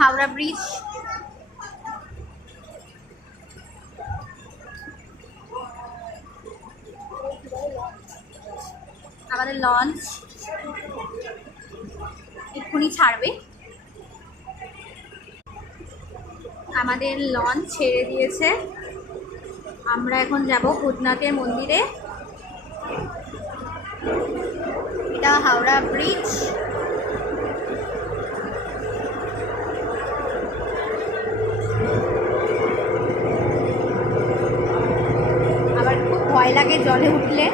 Howrah bridge, আমাদের launch এক্ষুনি ছাড়বে। আমাদের লঞ্চ ছেড়ে দিয়েছে, আমরা এখন যাব ভূতনাথের মন্দিরে। এটা হাওড়া ব্রিজ। আবার খুব ভয় লাগে জলে উঠলে।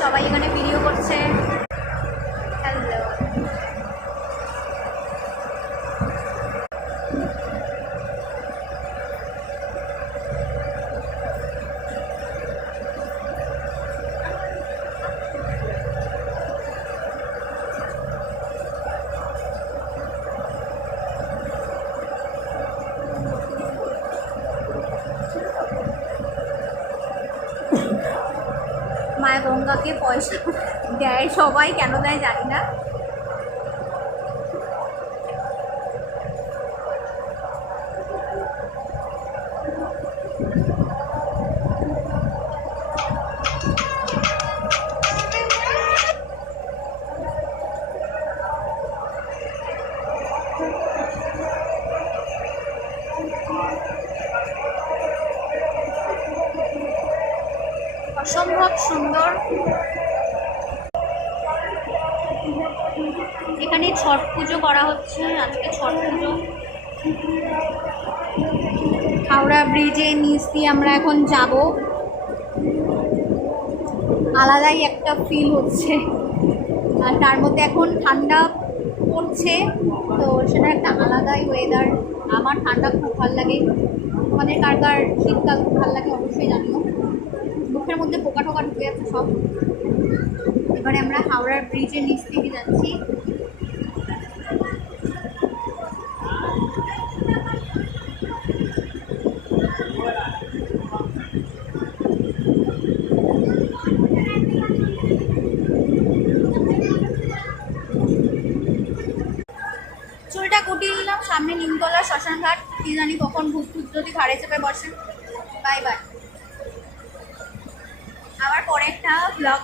সবাই এখানে ভিডিও করছে। হ্যালো, মায়া গঙ্গাকে পয়সা দেয় সবাই, কেন দেয় জানি না। অসম্ভব সুন্দর। এখানে ছট পুজো করা হচ্ছে, আজকে ছট পুজো। হাওড়া ব্রিজের নিচ দিয়ে আমরা এখন যাব। আলাদাই একটা ফিল হচ্ছে, আর তার মধ্যে এখন ঠান্ডা পড়ছে, তো সেটা একটা আলাদাই ওয়েদার। আমার ঠান্ডা খুব ভালো লাগে, আমাদের কার কার শীতকাল খুব ভালো লাগে অবশ্যই জানিও। মুখের মধ্যে পোকা টোকা ঢুকে যাচ্ছে সব। এবারে আমরা হাওড়ার ব্রিজের নিচ থেকে যাচ্ছি। চুলটা কুটিয়ে নিলাম, সামনে নিমতলা শ্মশান ঘাট, কি জানি কখন ভূত ভূত যদি ঘাড়ে চেপে বসেন। বাই বাই, আবার পরে একটা ব্লগ